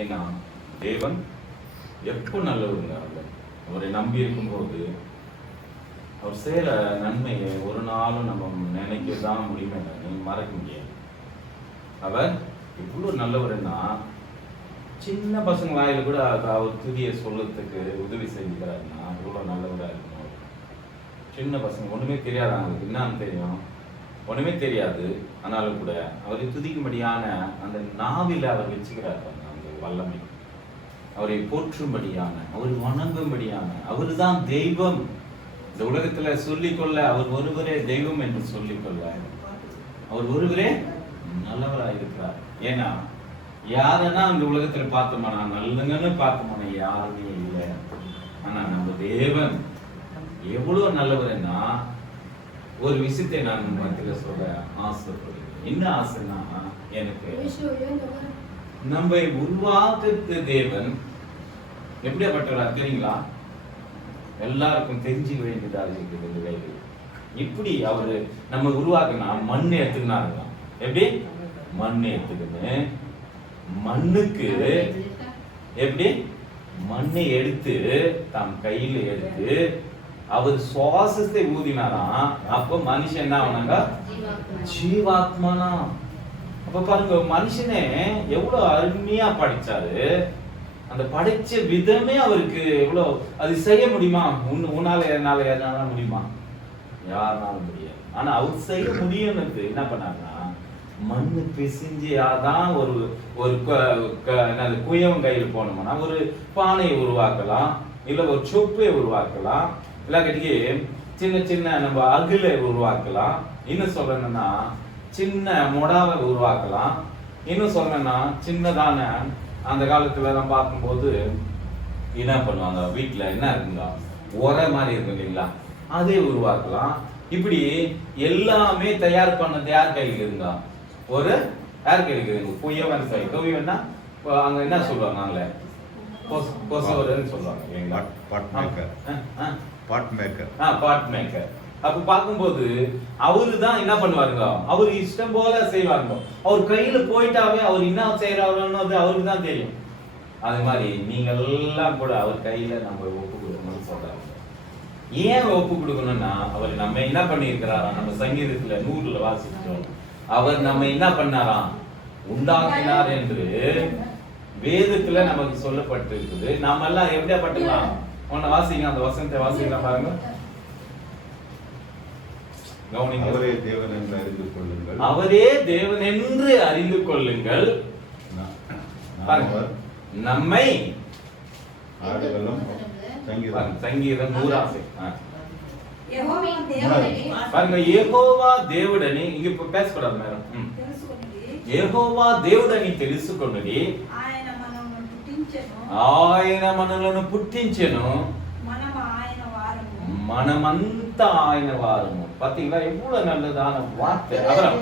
ஏன்னா தேவன் எப்போ நல்லவருங்க. அவரை நம்பி இருக்கும்போது அவர் செய்கிற நன்மையை ஒரு நாளும் நம்ம நினைக்க தான் முடியுமே, மறக்க முடியாது. அவர் இவ்வளோ நல்லவர்னா சின்ன பசங்க வாயில கூட அவர் துதியை சொல்றதுக்கு உதவி செஞ்சுக்கிறாருன்னா இவ்வளோ நல்லவராக இருக்கணும். சின்ன பசங்க ஒன்றுமே தெரியாது, அவங்களுக்கு என்னன்னு தெரியும், ஒன்றுமே தெரியாது. ஆனாலும் கூட அவரை துதிக்கும்படியான அந்த நாவில் அவர் வச்சுக்கிறார் அந்த வல்லமை. அவரை போற்றும்படியான, அவரை வணங்கும்படியான, அவர் தான் தெய்வம். இந்த உலகத்துல சொல்லிக்கொள்ள அவர் ஒருவரே தெய்வம் என்று சொல்லிக்கொள்ள அவர் ஒருவரே நல்லவராக இருக்கிறார். ஏன்னா யாருன்னா அந்த உலகத்துல பார்த்தோம்னா நல்லங்கன்னு பார்த்தோம்னா யாருமே இல்லை. ஆனா நம்ம தேவன் எவ்வளவு நல்லவர்னா ஒரு விஷயத்தை நான் மத்தியில சொல்ல ஆசைப்படுகிறேன். என்ன ஆசைன்னா, எனக்கு நம்ம உருவாக்குற தேவன் எப்படியாப்பட்டவரா தெரியுங்களா? எல்லாருக்கும் தெரிஞ்சு வேண்டியதா இருக்குது. இப்படி அவரு நம்ம உருவாக்குனா மண் எடுத்துக்கினாருங்க. எப்படி மண் எடுத்துக்கின்னு மண்ணுக்கு எப்படி மண்ணை எடுத்து தம் கையில எடுத்து அவர் சுவாசத்தை ஊதினாராம். அப்ப மனுஷன் என்ன ஆனாங்க? ஜீவாத்மானா. அப்ப பாருங்க, மனுஷனே எவ்வளவு அருமையா படிச்சாரு. அந்த படைச்ச விதமே அவருக்கு எவ்வளவு, அது செய்ய முடியுமா? உன்னால என்னால முடியுமா? யாருனாலும் முடியாது. ஆனா அவர் செய்ய முடியும்னு என்ன பண்ணாருன்னா, மண்ணு பிசிஞ்சியாதான் ஒரு ஒரு குயவன் கையில் போனோம்னா ஒரு பானையை உருவாக்கலாம், இல்ல ஒரு சொப்பை உருவாக்கலாம், இல்ல கட்டிக்கு சின்ன சின்ன நம்ம அகிலை உருவாக்கலாம். இன்னும் சொல்லணும்னா சின்ன மொடாவை உருவாக்கலாம். இன்னும் சொல்லணும்னா சின்னதான அந்த காலத்துல நம்ம பார்க்கும்போது என்ன பண்ணுவாங்க, வீட்டுல என்ன இருக்குங்க, உரை மாதிரி இருக்கு இல்லைங்களா, அதே உருவாக்கலாம். இப்படி எல்லாமே தயார் பண்ணது யார் கையில் இருந்தா? ஒரு யார் கையில் இருக்குது? குயவன் கை. குயவன்னா அங்க என்ன சொல்லுவாங்க, கொசவர்னு சொல்லுவாங்க இல்லைங்களா, பாட் மேக்கர். அப்ப பார்க்கும்போது அவரு தான் என்ன பண்ணுவாருங்க, அவரு இஷ்டம் போல செய்வாருங்க. அவர் கையில போயிட்டாவே அவர் என்ன செய்யறாருன்னு அவருக்கு தான் தெரியும். அது மாதிரி நீங்க எல்லாம் கூட அவர் கையில நம்ம ஒப்பு கொடுக்கணும்னு சொல்றாங்க. ஏன் ஒப்பு கொடுக்கணும்னா, அவர் நம்ம என்ன பண்ணியிருக்கிறாராம், நம்ம சங்கீதத்துல 100ல வாசிச்சோம், அவர் நம்ம என்ன பண்ணாராம், உண்டாக்கினார் என்று வேதத்துல நமக்கு சொல்லப்பட்டு இருக்குது. நாம எல்லாம் எப்படியா பட்டுக்கலாம்? உன்னை வாசிங்க, அந்த வசனத்தை வாசிக்கலாம் பாருங்க. அவரே தேவன் என்று அறிந்து கொள்ளுங்கள். அவரே தேவன் என்று அறிந்து கொள்ளுங்கள். நம்மை சங்கீதம் 100 பாருங்க, யெகோவா దేవుడని இங்க இப்ப பேசக்கூடாது மேடம். యెహోవా దేవుడని తెలుసుకొనుడి, ఆయన మనలను పుట్టించెను, మనమంతా ఆయన వారము. பாத்தீங்களா எவ்வளவு நல்லதான வார்த்தை. அப்புறம்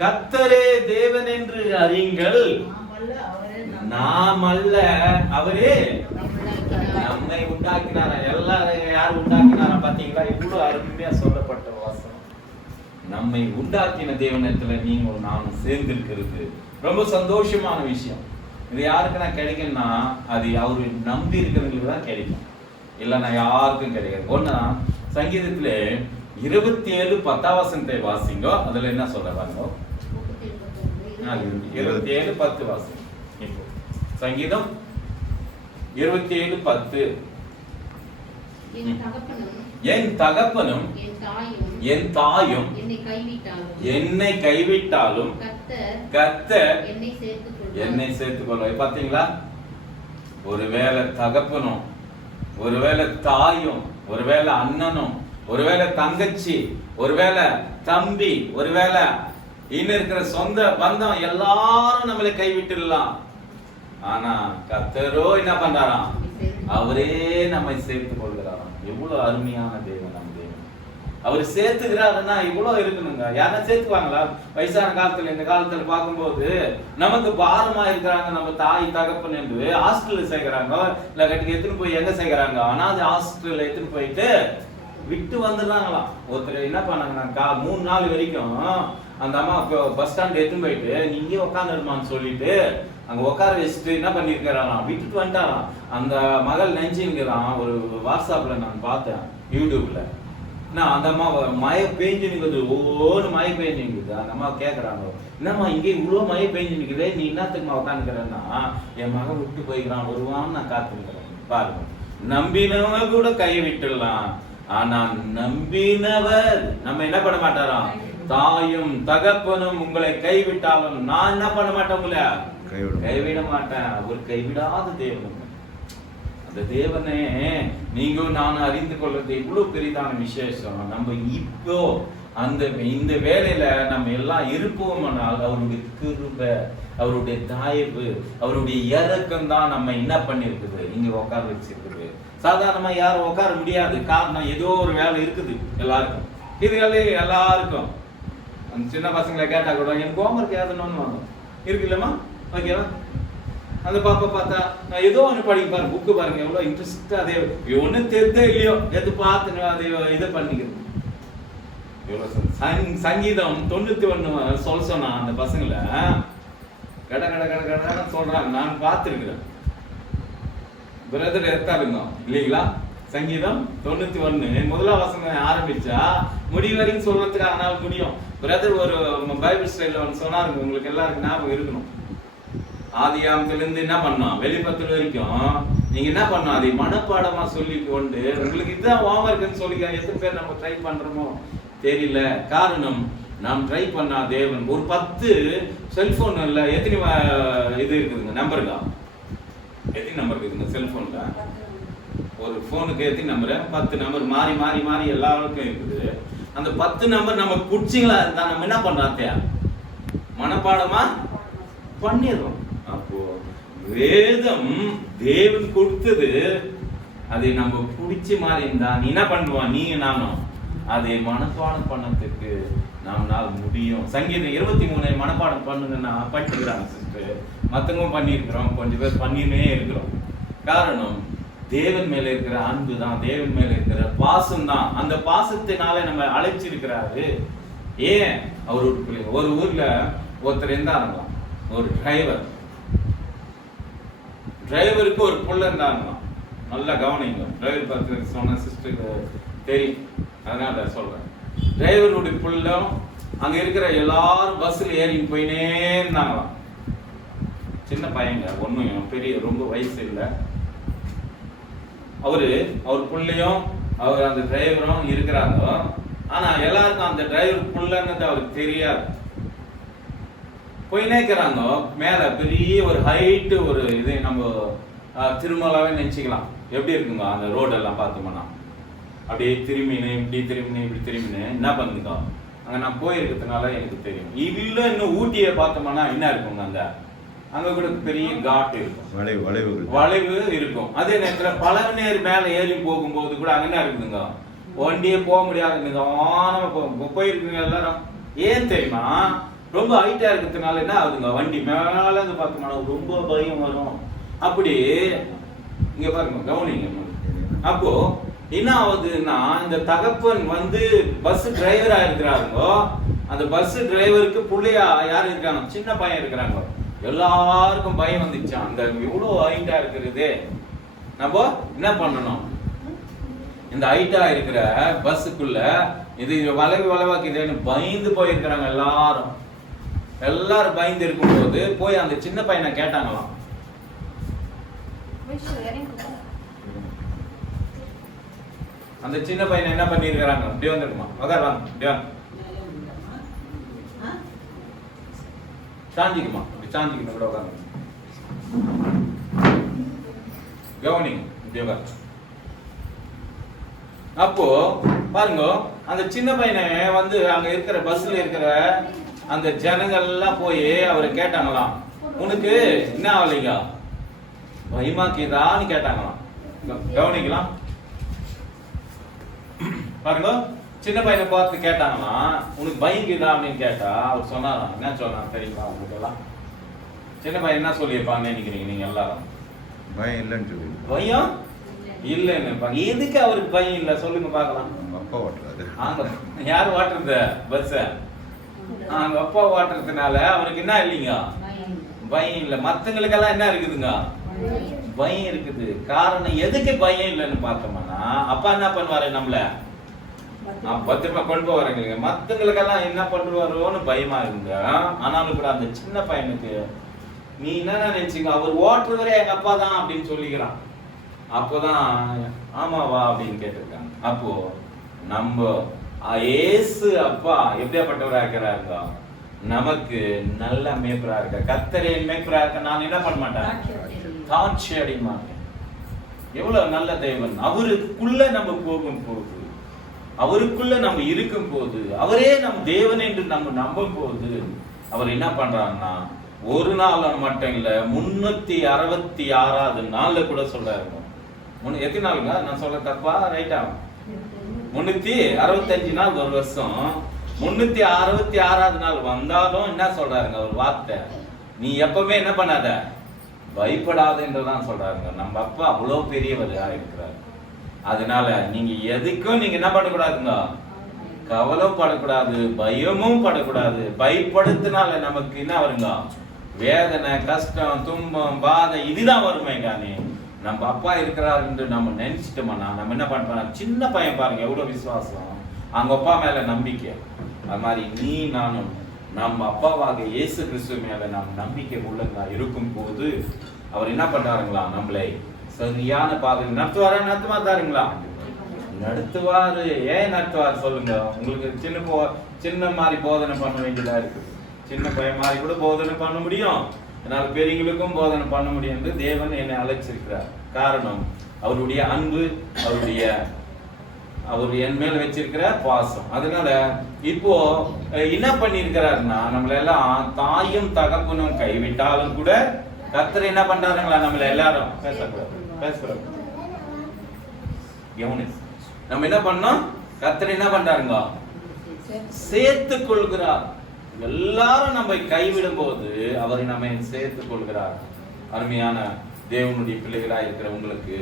கர்த்தரே தேவன் என்று அறியுங்கள், நாம் அல்ல அவரே நம்மை உண்டாக்கினாரா. எல்லாரும் யார் உண்டாக்கினாரா? பாத்தீங்களா எவ்வளவு அருமையா சொல்லப்பட்ட வாசனம். நம்மை உண்டாக்கின தேவனத்துல நீங்க நானும் சேர்ந்திருக்கிறது ரொம்ப சந்தோஷமான விஷயம். இது யாருக்குன்னா கிடைக்கும்னா, அது அவரு நம்பி இருக்கிறவங்களுக்கு தான் கிடைக்கும், இல்லைன்னா யாருக்கும் கிடைக்காது. ஒன்னா சங்கீதத்துல 27:10 வாசிங்க. அதுல என்ன சொல்ற பாருங்க, 27:10 வாசிங்க. இப்போ சங்கீதம் 27:10. என் தகப்பனும் என் தாயும் என்னை கைவிட்டாலும் கர்த்தர் என்னை சேர்த்துக் கொள்வார். பாத்தீங்களா, ஒருவேளை தகப்பனும், ஒருவேளை தாயும், ஒருவேளை அண்ணனும், ஒருவேளை தங்கச்சி, ஒருவேளை தம்பி, ஒருவேளை இன்னும் இருக்கிற சொந்த பந்தம் எல்லாரும் நம்மளை கைவிட்டுடலாம். ஆனா கர்த்தரோ என்ன பண்றாராம், அவரே நம்மை சேர்த்துக் கொள்கிறாராம். எவ்வளவு அருமையான தேவன் நம்ம தேவன். அவர் சேர்த்துக்கிறாருன்னா இவ்வளவு இருக்கணுங்க. யாரா சேர்த்துவாங்களா? வயசான காலத்துல, இந்த காலத்துல பார்க்கும்போது நமக்கு பாரமா இருக்கிறாங்க நம்ம தாய் தகப்பன் என்று ஹாஸ்டல்ல சேர்க்கிறாங்க, இல்ல கட்டிக்கு எடுத்துன்னு போய் எங்க சேர்க்கிறாங்க, ஆனா அது ஹாஸ்டல்ல எடுத்துன்னு போயிட்டு விட்டு வந்துடுறாங்களாம். ஒருத்தர் என்ன பண்ணாங்கன்னா 3 நாள் வரைக்கும் அந்த அம்மா பஸ் ஸ்டாண்ட் எடுத்துன்னு போயிட்டு நீ இங்கே உட்காந்துருமான்னு சொல்லிட்டு அங்க உட்கார வச்சுட்டு என்ன பண்ணிருக்காராம், விட்டுட்டு வந்துட்டாராம். அந்த மகள் நெஞ்சுங்கிறான். ஒரு வாட்ஸ்அப்ல நான் பார்த்தேன், யூடியூப்ல. நான் அந்த அம்மா மழை பெஞ்சு நிற்குது, ஒவ்வொரு மழை பெஞ்சு நிற்குது. அந்த அம்மா கேட்குறாங்க, என்னம்மா இங்கே இவ்வளோ மழை பெஞ்சு நிற்குது, நீ என்னத்துக்குமா உட்காந்துக்கிறேன்னா, என் மகன் விட்டு போய்க்கிறான், வருவான்னு நான் காத்துக்கிறேன். பாருங்க, நம்பினவங்க கூட கையை விட்டுடலாம், ஆனா நம்பினவர் நம்ம என்ன பண்ண மாட்டாராம், தாயும் தகப்பனும் உங்களை கைவிட்டாலும் நான் என்ன பண்ண மாட்டேன், உங்களை கைவிட மாட்டேன். அவர் கைவிடாத தேவன். அந்த தேவனே நீங்க நான் அறிந்து கொள்றது இவ்வளவு பெரிதான விசேஷம். நம்ம இப்போ இந்த வேலையில நம்ம எல்லாம் இருப்போம்னால் அவருடைய கிருபை, அவருடைய தயவு, அவருடைய இரக்கம் தான் நம்ம என்ன பண்ணிருக்குது, இங்க உட்கார வச்சிருக்குது. சாதாரணமா யாரும் உட்கார முடியாது. காரணம் ஏதோ ஒரு வேலை இருக்குது எல்லாருக்கும். இதுகளே எல்லாருக்கும். அந்த சின்ன பசங்களை கேட்டா கூட எனக்கு ஹோம்ஒர்க் ஏதணும்னு வாங்க இருக்கு இல்லம்மா, ஓகேவா? அந்த பாப்பா பார்த்தா நான் ஏதோ ஒன்று படிக்க பாருங்க, புக்கு பாருங்க, எவ்வளோ இன்ட்ரெஸ்டா அதே ஒன்றும் தெரிந்தே இல்லையோ எது பார்த்து அதை இதை பண்ணிக்கிறது. சங்கீதம் 91 சொல்ல சொன்னா அந்த பசங்களை கட கட கட கட சொல்றாங்க. நான் பார்த்துருக்கிறேன், பிரதர் எடுத்தாருங்க இல்லைங்களா? சங்கீதம் 91 முதலாம் வசனம் ஆரம்பிச்சா முடிவு வரைக்கும் சொல்றதுக்கு ஆனால் முடியும். பிரதர் ஒரு பைபிள் ஸ்டைல ஒன்று சொன்னாருங்க, உங்களுக்கு எல்லாருக்கும் ஞாபகம் இருக்கணும். ஆதியாமத்திலிருந்து என்ன பண்ணோம், வெளிப்பத்து வரைக்கும் நீங்க என்ன பண்ணோம், அதை மனப்பாடமா சொல்லி கொண்டு உங்களுக்கு இதுதான் ஹோம்ஒர்க்னு சொல்லி எத்தனை பேர் நம்ம ட்ரை பண்றோமோ தெரியல. காரணம், நாம் ட்ரை பண்ணா தேவன் ஒரு 10 செல்போன்ல எத்தனை இது இருக்குதுங்க, நம்பருக்கா எத்தனை நம்பர் இருக்குதுங்க செல்போன்ல? ஒரு போனுக்கு எத்தனை நம்பர்? 10 நம்பர் மாறி மாறி மாறி எல்லாருக்கும் இருக்குது. அந்த 10 நம்பர் நம்ம குடிச்சிங்களா இருந்தா நம்ம என்ன பண்றோம், மனப்பாடமா பண்ணிடுறோம். அப்போ வேதம் தேவன் கொடுத்தது, அதை நம்ம குடிச்சு மாறி இருந்தா நீ என்ன பண்ணுவான், நீங்க நானும் அதை மனப்பாடம் பண்ணதுக்கு நம்மளால முடியும். சங்கீதம் 23 மனப்பாடம் பண்ணுங்கன்னா படிச்சுக்கிறாங்க சிஸ்டர், மற்றவங்க பண்ணியிருக்கிறோம், கொஞ்சம் பேர் பண்ணினே இருக்கிறோம். காரணம், தேவன் மேல இருக்கிற அன்பு தான், தேவன் மேல இருக்கிற பாசம் தான். அந்த பாசத்தினால நம்ம அழைச்சிருக்கிறாரு. ஏன் அவரு ஒரு ஊர்ல ஒருத்தர் இருந்தாருங்களாம், ஒரு டிரைவருக்கு ஒரு புள்ள இருந்தாருங்களாம். நல்லா கவனிங்க, டிரைவர் பார்த்து சொன்ன சிஸ்டருக்கு தெரியும், அதனால சொல்றேன். டிரைவருடைய புள்ளும் அங்க இருக்கிற எல்லாரும் பஸ்ல ஏறின்னு போயினே இருந்தாங்களாம். சின்ன பையங்க, ஒன்றும் பெரிய ரொம்ப வயசு இல்லை. அவர் புள்ளையும் அவர் அந்த டிரைவரும் இருக்கிறாங்க. ஆனா எல்லாருக்கும் அந்த டிரைவர் புள்ளன்னு அவருக்கு தெரியாது. போயினே இருக்கிறாங்க. மேல பெரிய ஒரு ஹைட்டு ஒரு இது நம்ம திருமலாவே நினைச்சுக்கலாம். எப்படி இருக்குங்க அந்த ரோடெல்லாம் பார்த்தோம்னா, அப்படியே திரும்பினு இப்படி திரும்பினு இப்படி திரும்பினு என்ன பண்ணுங்க. அங்க நான் போயிருக்கிறதுனால எனக்கு தெரியும். இல்ல இன்னும் ஊட்டியை பார்த்தோம்னா என்ன இருக்குங்க, அந்த அங்க கூட பெரிய காட்டு இருக்கும், வளைவு இருக்கும். அதே நேரத்துல பழநேர் மேல ஏறி போகும்போது கூட அங்க என்ன இருக்குதுங்க, வண்டியே போக முடியாது, நிதானமா போயிருக்குங்க எல்லாரும். ஏன் தெரியுமா, ரொம்ப ஹைட்டா இருக்கிறதுனால என்ன ஆகுதுங்க, வண்டி மேல இருந்து பார்த்தோம்னா ரொம்ப பயம் வரும். அப்படி இங்க பாருங்க, கவனிங்க. அப்போ என்ன ஆகுதுன்னா, இந்த தகப்பன் பஸ் டிரைவரா இருக்கிறாருங்கோ. அந்த பஸ் டிரைவருக்கு பிள்ளையா யாரு இருக்காங்க, சின்ன பையன் இருக்கிறாங்க. எல்லாருக்கும் பயம் வந்துச்சு, அந்த எவ்வளவு ஹைட்டா இருக்கிறது, நம்ம என்ன பண்ணணும், இந்த ஹைட்டா இருக்கிற பஸ்ஸுக்குள்ள இது வளைவாக்குதுன்னு பயந்து போயிருக்கிறாங்க. எல்லாரும் பயந்து இருக்கும் போது போய் அந்த சின்ன பையனை கேட்டாங்களாம். அந்த சின்ன பையனை என்ன பண்ணிருக்கிறாங்க, இப்படி வந்துருக்குமா, உட்காருவாங்க, இப்படி வாங்க, சாஞ்சிக்குமா, இப்படி சாஞ்சிக்கணும் கூட உட்காருங்க, கவனிங்க, இப்படி உட்காரு. அப்போ பாருங்க, அந்த சின்ன பையனை அங்க இருக்கிற பஸ்ல இருக்கிற அந்த ஜனங்கள் எல்லாம் போய் அவரை கேட்டாங்களாம், உனக்கு என்ன ஆகலைங்க, பயமாக்கிதான்னு கேட்டாங்களாம். கவனிக்கலாம் பாருங்க, சின்ன பையனை பார்த்து கேட்டாங்களாம், உனக்கு பயங்குதா அப்படின்னு கேட்டா அவர் சொன்னாராம். என்ன சொன்னாங்க தெரியுமா உங்களுக்கு எல்லாம்? சின்ன பையன் என்ன சொல்லியிருப்பாங்கன்னு நினைக்கிறீங்க நீங்க எல்லாரும்? பயம் இல்லைன்னு சொல்லி. பயம் இல்லைன்னு எதுக்கு அவருக்கு பயம் இல்லை சொல்லுங்க பார்க்கலாம். அப்பா ஓட்டுறாரு. ஆங்க, யார் ஓட்டுறது பஸ்ஸ? அவங்க அப்பா ஓட்டுறதுனால அவருக்கு என்ன இல்லைங்க, பயம் இல்ல. மத்தவங்களுக்கெல்லாம் என்ன இருக்குதுங்க? பயம் இருக்குது. காரணம் எதுக்கு பயம் இல்லைன்னு பார்த்தோம்னா, அப்பா என்ன பண்ணுவாரு? நம்மள பத்திரமா கொண்டு போவாருங்க. மத்தவங்களுக்கெல்லாம் என்ன பண்ணுவாரோன்னு பயமா இருக்குங்க. ஆனாலும் கூட அந்த சின்ன பையனுக்கு நீ என்ன நினைச்சீங்க, அவர் ஓட்டுறவரே எங்க அப்பா தான் அப்படின்னு சொல்லிக்கிறான். அப்போதான் ஆமாவா அப்படின்னு கேட்டிருக்காங்க. அப்போ நம்ம இயேசு அப்பா எப்படியாப்பட்டவரா இருக்கிறாருங்க? நமக்கு நல்ல மேய்ப்பரா இருக்க, கர்த்தரின் மேய்ப்பரா இருக்க. நான் என்ன பண்ண மாட்டேன்? தாட்சி அடைய மாட்டேன். எவ்வளவு நல்ல தேவன்! அவருக்குள்ள நம்ம போகும் போது, அவருக்குள்ள நம்ம இருக்கும் போது, அவரே நம்ம தேவன் என்று நம்ம நம்பும் போது, அவர் என்ன பண்றாருன்னா, ஒரு நாள் மட்டும் இல்ல, 366வது நாள்ல கூட சொல்றாருங்க. எத்தனை நாளுங்க? நான் சொல்ல தப்பா ரைட்டா? 365 நாள் ஒரு வருஷம். 366வது நாள் வந்தாலும் என்ன சொல்றாருங்க ஒரு வார்த்தை? நீ எப்பவுமே என்ன பண்ணாத, பயப்படாத என்றுதான் சொல்றாருங்க. நம்ம அப்பா அவ்வளவு பெரியவரா இருக்கிறார். அதனால நீங்க எதுக்கும் நீங்க என்ன பண்ணக்கூடாதுங்க? கவலைப்படக்கூடாது, பயமும் படக்கூடாது. பயப்படுத்தினால நமக்கு என்ன வருங்க? வேதனை, கஷ்டம், துன்பம், பாதை இதுதான் வருமே. காணி நம்ம அப்பா இருக்கிறார் என்று நம்ம நினைச்சிட்டோம்னா நம்ம என்ன பண்றோம்? சின்ன பையன் பாருங்க எவ்வளவு விசுவாசம், அவங்க அப்பா மேல நம்பிக்கை. அது மாதிரி நீ நானும் நம்ம அப்பாவாக இயேசு கிறிஸ்து மேல நாம் நம்பிக்கை உள்ளதா இருக்கும் போது அவர் என்ன பண்றாருங்களா? நம்மளை சரியான பாதையில் நடத்துவாரா? நடத்துவாருங்களா? நடத்துவாரு. ஏன் நடத்துவார் சொல்லுங்க? உங்களுக்கு சின்ன மாதிரி போதனை பண்ண வேண்டியதா இருக்கு. சின்ன பையன் மாதிரி கூட போதனை பண்ண முடியும், அதனால பெரியவங்களுக்கும் போதனை பண்ண முடியும் என்று தேவன் என்னை அழைச்சிருக்கிறார். காரணம் அவருடைய அன்பு, அவர் என் மேல வச்சிருக்கிற பாசம். அதனால இப்போ என்ன பண்ணிருக்கிறாருன்னா, நம்மள எல்லாம் தாயும் தகப்பனும் கைவிட்டாலும் கூட கர்த்தர் என்ன பண்றாருங்களா? நம்மள எல்லாரும் பேசக்கூடாது. நம்ம என்ன பண்ணோம்? கர்த்தர் என்ன பண்றாருங்க? சேர்த்து கொள்கிறார். எல்லாரும் நம்ம கைவிடும் போது அவரை நம்ம சேர்த்துக் கொள்கிறார். அருமையான தேவனுடைய பிள்ளைகளா இருக்கிற உங்களுக்கு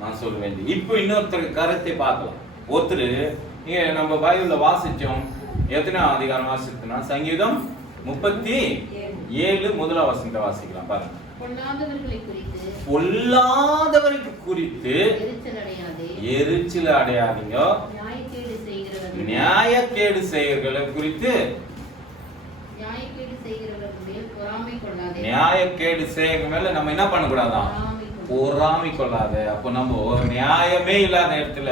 நான் சொல்ல வேண்டிய இப்போ இன்னொருத்தர் கருத்தை பார்க்கலாம். ஒருத்தர் நம்ம பைபிள்ல வாசிச்சோம். எத்தனை அதிகாரம் வாசித்தோம்னா சங்கீதம் 37 முதலாம் வசனத்தை வாசிக்கலாம் பாருங்க. பொல்லாதவருக்கு குறித்து எரிச்சல் அடையாதீங்க, நியாயக்கேடு செய்கிறவர்களை குறித்து நியாயக்கேடு செய்ய மேல நம்ம என்ன பண்ணக்கூடாதான்? பொறாமை கொள்ளாத. அப்போ நம்ம நியாயமே இல்லாத இடத்துல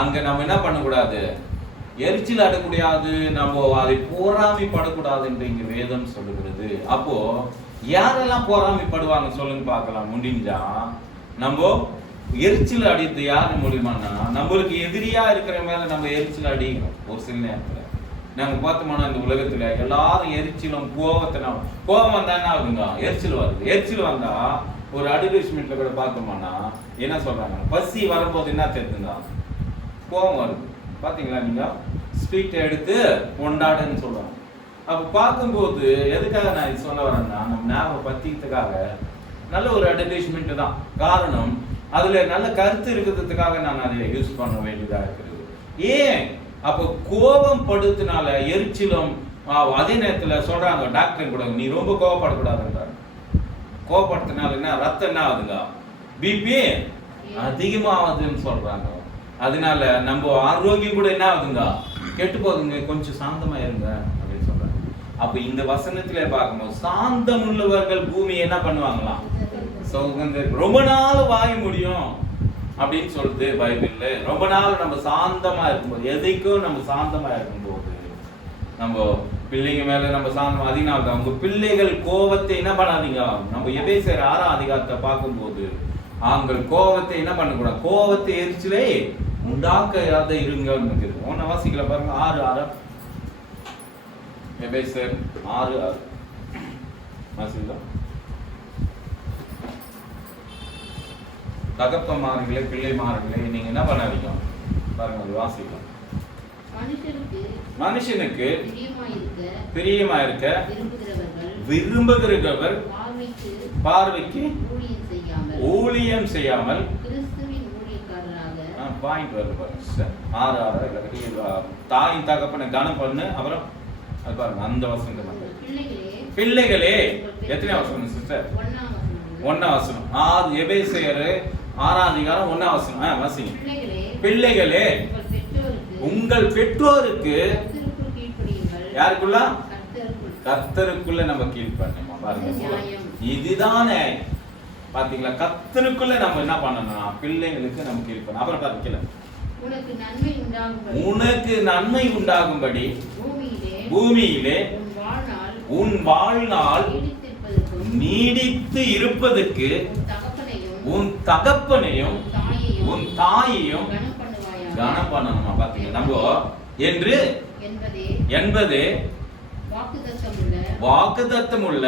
அங்க நம்ம என்ன பண்ணக்கூடாது? எரிச்சல் அடக்கூடாது, நம்ம அதை பொறாமைப்படக்கூடாது என்று இங்க வேதம் சொல்லுகிறது. அப்போ யாரெல்லாம் பொறாமைப்படுவாங்க சொல்லுங்க பார்க்கலாம். முடிஞ்சா நம்ம எரிச்சல் அடித்து யாரு மூலியமானா நம்மளுக்கு எதிரியா இருக்கிற மேல நம்ம எரிச்சல் அடிக்கிறோம். ஒரு சில நேரத்துல நாங்க பார்த்தோம்னா இந்த உலகத்துல எல்லாரும் எரிச்சலும் கோபம் வந்தா என்ன ஆகுதுங்க? எரிச்சல் வருது. எரிச்சல் வந்தா ஒரு அட்வர்டைஸ்மெண்ட்ல கூட பார்த்தோம்னா என்ன சொல்றாங்க? பசி வரும்போது என்ன தெரியுதுங்க? கோபம் வருது. பாத்தீங்களா? நீங்க ஸ்வீட் எடுத்து கொண்டாடுன்னு சொல்றாங்க. அப்ப பார்க்கும்போது எதுக்காக நான் இது சொல்ல வரேன்னா, நம்ம ஞாபகம் பத்திக்கிறதுக்காக நல்ல ஒரு அட்வர்டைஸ்மெண்ட் தான். காரணம் அதுல நல்ல கருத்து இருக்கிறதுக்காக நான் அதை யூஸ் பண்ண வேண்டியதா இருக்கிறது. ஏன்? அப்போ கோபம் படுத்தினால எரிச்சலும், அதே நேரத்துல சொல்றாங்க டாக்டர் கூட நீ ரொம்ப கோபப்படக்கூடாதுன்றாங்க. கோபப்படுத்தினால என்ன ரத்தம் என்ன ஆகுதுங்க? பிபி அதிகமாகுதுன்னு சொல்றாங்க. அதனால நம்ம ஆரோக்கியம் கூட என்ன ஆகுதுங்க? கெட்டு போகுதுங்க. கொஞ்சம் சாந்தமா இருங்க அப்படின்னு சொல்றாங்க. அப்ப இந்த வசனத்திலே பார்க்கணும், சாந்தம் உள்ளவர்கள் பூமியை என்ன பண்ணுவாங்களாம்? ரொம்ப நாள் வாய முடியும் அப்படின்னு சொல்லுது பைபிள்ல. ரொம்ப நாள் நம்ம சாந்தமா இருக்கும்போது, எதைக்கும் நம்ம சாந்தமா இருக்கும்போது நம்ம பிள்ளைங்க மேல நம்ம சாந்தம். அதனால தான் உங்க பிள்ளைகள் கோபத்தை என்ன பண்ணாதீங்க. நம்ம எபேசியர் 6ஆம் அதிகாரத்தை பார்க்கும்போது ஆண்கள் கோபத்தை என்ன பண்ணக்கூடாது? கோபத்தை எரிச்சலே உண்டாக்காத இருங்க. ஒன்னு வாசிக்கல பாருங்க. 6:6 எபேசியர் 6:6 வாசிக்கலாம். தகப்பமார்களே பிள்ளைமார்களே நீங்க என்ன பண்ணாதீங்க பாருங்க, அது வாசிக்கலாம். மனுஷனுக்கு பிரியமா இருக்க விரும்புகிறவர் பார்வைக்கு ஊழியம் செய்யாமல் பாயிண்ட் வருது பாருங்க. 6:6 தாயின் தகப்பனை கனம் பண்ணு. அப்புறம் அது பாருங்க அந்த வசனம் பிள்ளைகளே. எத்தனை வசனம் சிஸ்டர்? 1ஆம் வசனம். 6 எபேசியர் 6ஆம் அதிகாரம் 1ஆம் வசனம். வாசிங்க. பிள்ளைகளே உங்கள் பெற்றோருக்கு யாருக்குள்ள? கர்த்தருக்குள்ள நம்ம கீழ்ப்படியணும். பாருங்க, இதுதானே பாத்தீங்களா? கர்த்தருக்குள்ள நம்ம என்ன பண்ணணும்? பிள்ளைகளுக்கு நம்ம கீழ்ப்படியணும். அப்புறம் பாத்தீங்களா, உனக்கு நன்மை உண்டாகும்படி பூமியிலே உன் வாழ்நாள் நீடித்து இருப்பதற்கு உன் தகப்பனையும் உன் தாயையும் கனம் பண்ணணுமா? பாத்தீங்க நம்ம என்று என்பது வாக்குத்தத்தம் உள்ள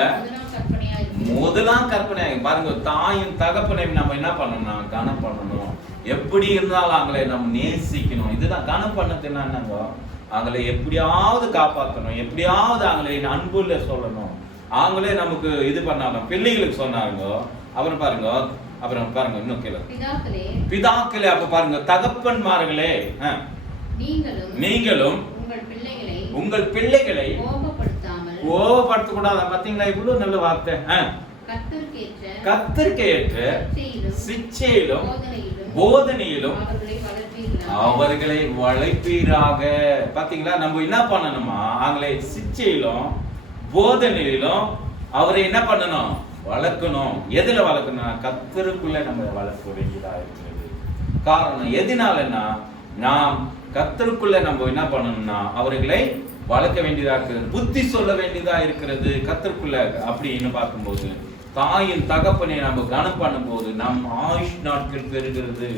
முதலாம் கற்பனை. பாருங்க, தாயும் தகப்பனையும் நம்ம என்ன பண்ணணும்னா கனம் பண்ணணும். எப்படி இருந்தாலும் அவங்களை நம்ம நேசிக்கணும். இதுதான் கனம் பண்ணதுன்னா என்னங்க? அவங்களை எப்படியாவது காப்பாற்றணும், எப்படியாவது அவங்களை அன்புல சொல்லணும். அவங்களே நமக்கு இது பண்ணாங்க, பிள்ளைகளுக்கு சொன்னாங்க. அப்புறம் பாருங்க இன்னும் கேளு, பிதாக்களே. அப்ப பாருங்க, தகப்பன்மார்களே நீங்களும் உங்கள் பிள்ளைகளை கோபப்படுத்த கூடாது. பாத்தீங்களா, இவ்வளவு நல்ல வார்த்தை. கர்த்தருக்கு ஏற்ற சிட்சையிலும் போதனையிலும் அவர்களை வளர்ப்பீராக. பாத்தீங்களா, நம்ம என்ன பண்ணணுமா? அவங்களை சிட்சையிலும் போதனையிலும் அவரை என்ன பண்ணணும்? வளர்க்கணும். எதுல வளர்க்கணும்? கர்த்தருக்குள்ள நம்ம வளர்க்க வேண்டியதா இருக்கிறது. காரணம் எதனாலன்னா, நாம் கர்த்தருக்குள்ள நம்ம என்ன பண்ணணும்னா அவர்களை வளர்க்க வேண்டியதா இருக்கிறது, புத்தி சொல்ல வேண்டியதா இருக்கிறது கர்த்தருக்குள்ள. அப்படின்னு பார்க்கும்போது தாயின் தகப்பனை நம்ம கனம் பண்ணும்போது நம் ஆயுஷ் நாட்கள் பெறுகிறது.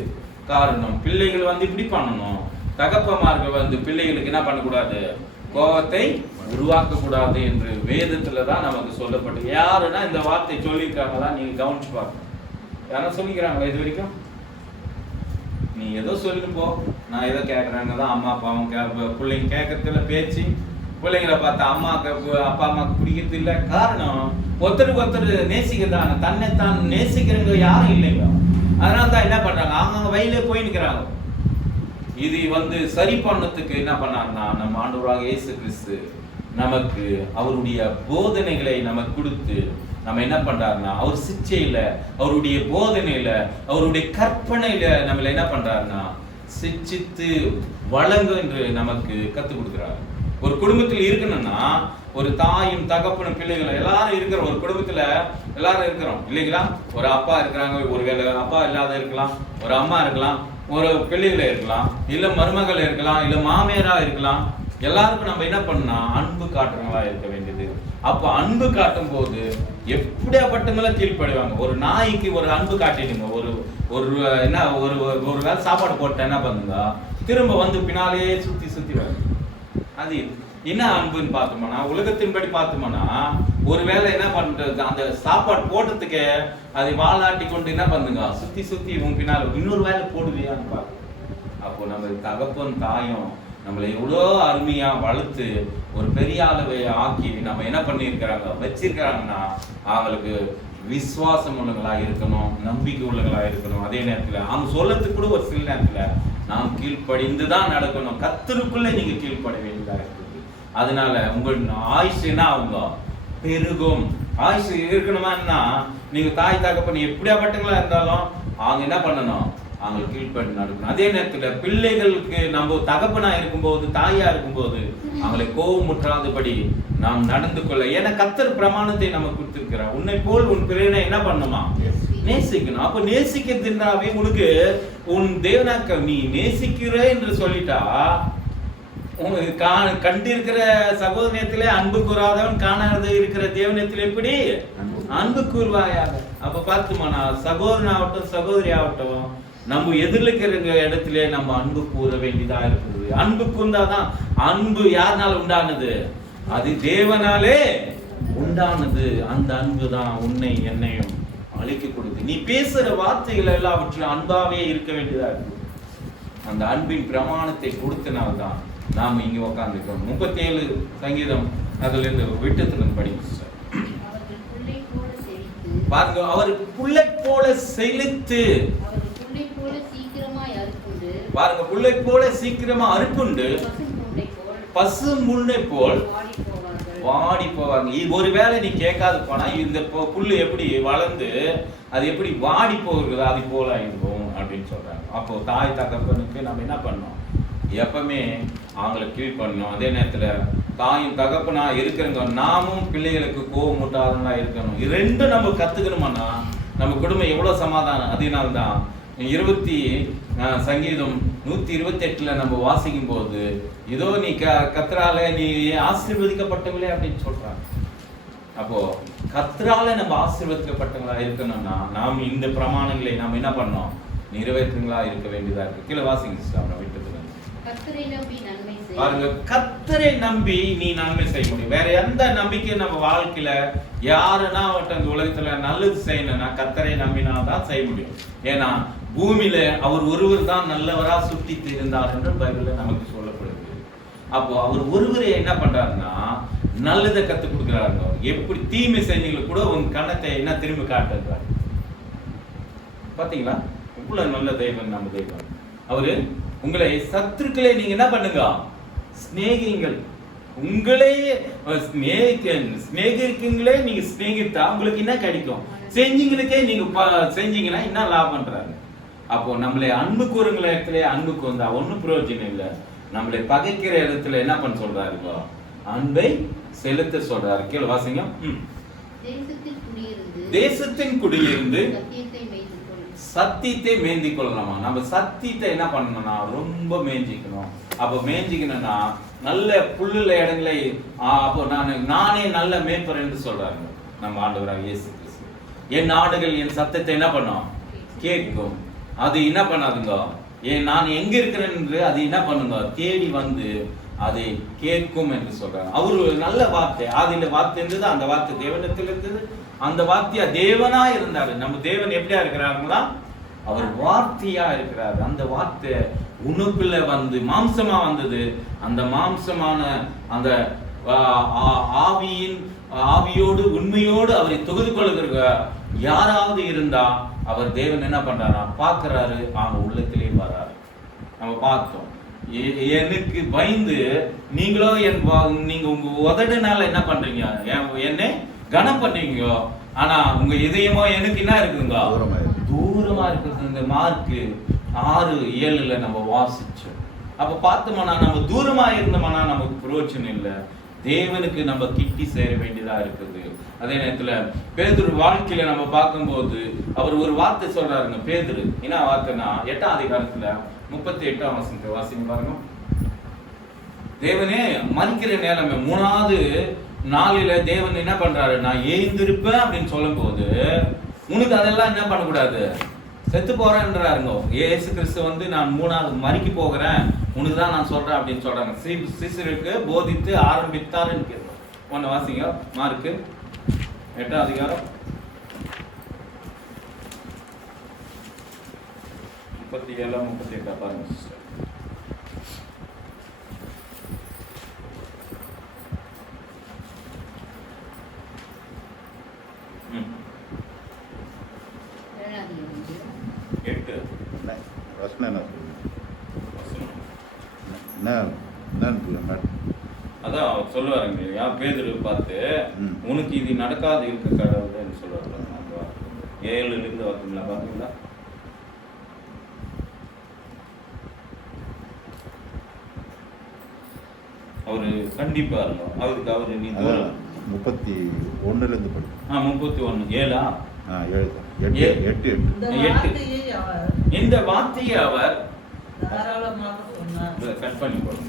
காரணம், பிள்ளைகள் இப்படி பண்ணணும். தகப்பமார்கள் பிள்ளைகளுக்கு என்ன பண்ணக்கூடாது? கோபத்தை உருவாக்க கூடாது என்று வேதத்துல தான் நமக்கு சொல்லப்பட்டு. யாருன்னா இந்த வார்த்தை சொல்லியிருக்காங்களா? நீங்க கவனிச்சு பாருங்க. யாரும் சொல்லிக்கிறாங்களா இது வரைக்கும்? நீ ஏதோ சொல்லிட்டு போ, நான் ஏதோ கேட்கறாங்க தான். அம்மா அப்பாவும் பிள்ளைங்க கேட்கறதுல பேச்சு. பிள்ளைங்களை பார்த்தா அப்பா அம்மாவுக்கு பிடிக்கிறது இல்லை. காரணம், ஒருத்தருக்கு ஒருத்தர் நேசிக்கிறதாங்க. தன்னைத்தான் நேசிக்கிறவங்க யாரும் இல்லைங்க. அதனால தான் என்ன பண்றாங்க? அவங்க வயலே போய் நிற்கிறாங்க. இது சரி பண்ணதுக்கு என்ன பண்ணாருன்னா, நம்ம ஆண்டவராக இயேசு கிறிஸ்து நமக்கு அவருடைய போதனைகளை நமக்கு கொடுத்து நம்ம என்ன பண்றாருன்னா, அவர் சிச்சையில, அவருடைய போதனையில, அவருடைய கற்பனையில நம்மள என்ன பண்றாருன்னா சிச்சித்து வழங்கு என்று நமக்கு கத்து கொடுக்கிறார். ஒரு குடும்பத்தில் இருக்கணும்னா ஒரு தாயும் தகப்பனும் பிள்ளைகளும் எல்லாரும் இருக்கிற ஒரு குடும்பத்துல எல்லாரும் இருக்கிறோம் இல்லைங்களா? ஒரு அப்பா இருக்கிறாங்க, ஒருவேளை அப்பா இல்லாத இருக்கலாம், ஒரு அம்மா இருக்கலாம், ஒரு பிள்ளைகளை இருக்கலாம், இல்ல மருமகள் இருக்கலாம், இல்ல மாமியாரா இருக்கலாம். எல்லாருக்கும் நம்ம என்ன பண்ணா அன்பு காட்டுறவங்களா இருக்க வேண்டியது. அப்ப அன்பு காட்டும் போது எப்படியாப்பட்டவங்களும் கீழ்ப்படுவாங்க. ஒரு நாய்க்கு ஒரு அன்பு காட்டிடுங்க, ஒரு என்ன ஒரு வேளை சாப்பாடு போட்ட என்ன பண்ணுங்க, திரும்ப பின்னாலேயே சுத்தி வரும். அது என்ன அன்புன்னு பார்த்தோம்னா, உலகத்தின்படி பார்த்தோம்னா ஒருவேளை என்ன பண்றது, அந்த சாப்பாடு போட்டதுக்கு அதை வாழாட்டி கொண்டு என்ன பண்ணுங்க, சுத்தி உன் பின்னால் இன்னொரு வேலை போடுவியான்னு பார்க்க. அப்போ நம்ம தகப்பன் தாயும் நம்மளை எவ்வளோ அருமையா வளர்த்து ஒரு பெரிய அளவை ஆக்கி நம்ம என்ன பண்ணியிருக்கிறாங்க வச்சிருக்கிறாங்கன்னா, அவங்களுக்கு விசுவாசம் உள்ளவங்களா இருக்கணும், நம்பிக்கை உள்ளவங்களா இருக்கணும். அதே நேரத்தில் அவங்க சொல்லத்துக்கு கூட ஒரு சில நேரத்துல நாம் கீழ்ப்படிந்துதான் நடக்கணும். கர்த்தருக்குள்ள நீங்க கீழ்ப்பட வேண்டியதா இருக்குது. அதனால உங்கள் ஆயுசு என்ன ஆகுங்க, பெருகும். ஆயுசு இருக்கணுமான்னா நீங்க தாய் தகப்பன் எப்படியாப்பட்டங்களா இருந்தாலும் அவங்க என்ன பண்ணணும், அவங்க கீழ்ப்படி நடக்கணும். அதே நேரத்துல பிள்ளைகளுக்கு நம்ம தகப்பனா இருக்கும்போது, தாயா இருக்கும்போது அவங்களை கோபமுற்றாதபடி நாம் நடந்து கொள்ள. ஏன்னா கர்த்தர் பிரமாணத்தை நமக்கு கொடுத்திருக்கிறார். உன்னை போல் உன் பிள்ளைனை என்ன பண்ணணுமா, நேசிக்கணும். அப்ப நேசிக்கிறதுனாவே உனக்கு உன் தேவனாக்க நீ நேசிக்கிற என்று சொல்லிட்டா, உங்களுக்கு கண்டிருக்கிற சகோதரத்திலே அன்பு கூறாதவன் காணாத இருக்கிற தேவனத்தில் எப்படி அன்பு கூறுவாயாக. அப்ப பார்த்துமானா சகோதரனாகட்டும் சகோதரி ஆகட்டும், நம்ம எதிர்க்கிற இடத்துல நம்ம அன்பு கூற வேண்டியதா இருக்குது. அன்பு கூர்ந்தாதான். அன்பு யாருனால உண்டானது, அது தேவனாலே உண்டானது. அந்த அன்பு தான் உன்னை என்னையும் அழிக்க கொடுத்து. நீ பேசுற வார்த்தைகள் எல்லாவற்றிலும் அன்பாவே இருக்க வேண்டியதா இருக்கு. அந்த அன்பின் பிரமாணத்தை கொடுத்தனால்தான் நாம இங்க உட்கார்ந்துருக்கோம். 37 சங்கீதம் அதுல இருந்து விட்டத்துல படிக்கும் பாருங்க. அவர் புல்லை போல செலுத்து பாருங்க, புல்லை போல சீக்கிரமா அறுப்புண்டு பசு முன்னை போல் வாடி போவாங்க. ஒருவேளை நீ கேட்காது போனா இந்த புல்லு எப்படி வளர்ந்து அது எப்படி வாடி போகுது அது போல இருக்கும் அப்படின்னு சொல்றாங்க. அப்போ தாய் தகப்பனுக்கு நம்ம என்ன பண்ணோம், எப்பவுமே அவங்கள கீழ் பண்ணணும். அதே நேரத்துல தாயும் தகப்பனா இருக்கிறவங்க நாமும் பிள்ளைகளுக்கு கோவமூட்டாதவங்களா இருக்கணும். இது ரெண்டும் நம்ம கத்துக்கணுமானா நம்ம குடும்பம் எவ்வளவு சமாதானம். அதனால்தான் சங்கீதம் 128 நம்ம வாசிக்கும் போது இதோ நீ கர்த்தரால நீ ஆசீர்வதிக்கப்பட்டவங்களே அப்படின்னு சொல்றாங்க. அப்போ கர்த்தரால நம்ம ஆசீர்வதிக்கப்பட்டவங்களா இருக்கணும்னா நாம் இந்த பிரமாணங்களை நாம் என்ன பண்ணோம், நிறைவேற்றுங்களா இருக்க வேண்டியதா இருக்கு. கீழே வாசிங்க சிஸ்டர், விட்டுட்டு பாருங்க. கர்த்தரை நம்பி நீ நன்மை செய்ய முடியும். வேற எந்த நம்பிக்கையும் நம்ம வாழ்க்கையில யாருன்னா இந்த உலகத்துல நல்லது செய்யணும்னா கர்த்தரை நம்பினால்தான் செய்ய முடியும். ஏன்னா பூமியில அவர் ஒருவர் தான் நல்லவரா சுட்டித்து இருந்தார் என்று பைபிள்ல நமக்கு சொல்லப்படுது. அப்போ அவர் ஒருவரை என்ன பண்றாருன்னா நல்லதை கத்து கொடுக்கிறாருங்க. எப்படி தீமை செய்திகளை கூட உங்க கண்ணத்தை என்ன திரும்பி காட்டுறாரு பாத்தீங்களா? இவ்வளவு நல்ல தெய்வம் நம்ம தெய்வம். அவரு உங்களை சத்துருக்களை நீங்க என்ன பண்ணுங்க, சிநேகிங்கள். உங்களே சிநேகிங்களே நீங்க சிநேகித்தா உங்களுக்கு என்ன கிடைக்கும், செஞ்சீங்களுக்கே நீங்க செஞ்சீங்கன்னா என்ன லாபம்ன்றாங்க. அப்போ நம்மளை அன்பு கூறுங்கிற இடத்துல அன்புக்கு வந்தா ஒன்னும் பிரயோஜனம் இல்லை. நம்மளை பகைக்கிற இடத்துல என்ன பண்ண சொல்றாரு, அன்பை செலுத்த சொல்றாரு. கீழே வாசிங்க. தேசத்தின் குடியிருந்து சத்தியத்தை மேந்தி கொள்ளலாமா. நம்ம சத்தியத்தை என்ன பண்ணணும்னா ரொம்ப மேஞ்சிக்கணும். அப்ப மேஞ்சிக்கணும்னா நல்ல புல்லுள்ள இடங்களை அப்போ நானே நல்ல மேய்ப்பர் என்று சொல்றாங்க நம்ம ஆண்டவராக இயேசு கிறிஸ்து. என் ஆடுகள் என் சத்தத்தை என்ன பண்ணும், கேட்கும். அது என்ன பண்ணாதுங்க, நான் எங்க இருக்கிறேன் என்று அது என்ன பண்ணுங்க, தேடி வந்து அதை கேட்கும் என்று சொல்றாங்க. அவரு நல்ல வார்த்தை, ஆதியில வார்த்தை இருந்தது, அந்த வார்த்தை தேவனத்தில் இருந்தது, அந்த வார்த்தையா தேவனா இருந்தாரு. நம்ம தேவன் எப்படியா இருக்கிறாருங்களா, அவர் வார்த்தையா இருக்கிறாரு. அந்த வார்த்தை உனக்குள்ள வந்து மாம்சமா வந்தது. அந்த மாம்சமான அந்த ஆவியோடு உண்மையோடு அவரை தொகுது கொள்ளுகிற யாராவது இருந்தா அவர் தேவன் என்ன பண்றாரா பார்க்கிறாரு, அவங்க உள்ளத்திலே வராரு. நம்ம பார்த்தோம். எனக்கு பயந்து நீங்களோ நீங்க உங்க உதடுனால என்ன பண்றீங்க, என்னை கனம் பண்றீங்க. ஆனா உங்க இதயமோ எனக்கு என்ன இருக்குங்க, தூரமா இருக்குது. இந்த மார்க் 6:7 நம்ம வாசிச்சோம். அப்ப பார்த்தோம்னா நம்ம தூரமா இருந்தோம்னா நமக்கு பிரயோஜனம் இல்லை. தேவனுக்கு நம்ம கிட்டி சேர வேண்டியதா இருக்குது. அதே நேரத்துல பேதுரு வாழ்க்கையில நம்ம பார்க்கும்போது அவர் ஒரு வார்த்தை சொல்றாருங்க. பேதுரு என்ன வார்த்தைன்னா 8ஆம் அதிகாரத்துல 38ஆம் வசனத்தை வாசிங்க பாருங்க. தேவனே மறிக்கிற நிலைமை 3வது நாளில தேவன் என்ன பண்றாரு, நான் எழுந்திருப்பேன் அப்படின்னு சொல்லும் போது உனக்கு அதெல்லாம் என்ன பண்ணக்கூடாது, செத்து போறேன்றாருங்க. இயேசு கிறிஸ்து வந்து நான் 3வது மறிக்க போகிறேன், உனக்கு தான் நான் சொல்றேன் அப்படின்னு சொல்றாங்க. சிசுருக்கு போதித்து ஆரம்பித்தாருன்னு கேட்கும். ஒன்னு வாசிங்க, மார்க்கு 8ஆம் அதிகாரம் 37 38 பாருங்க சிஸ்டர். அதான் சொல்லுவாருங்க பேதுரு பார்த்து, உனக்கு இது நடக்காது இருக்க கடவுள்னு சொல்லுவாங்க. 7 பார்த்தீங்களா, பாத்தீங்களா? அவரு கண்டிப்பா இருக்கும். அவருக்கு அவரு நீ 31 படி 31 7 இந்த வார்த்தையை அவர் கட் பண்ணி போடுங்க.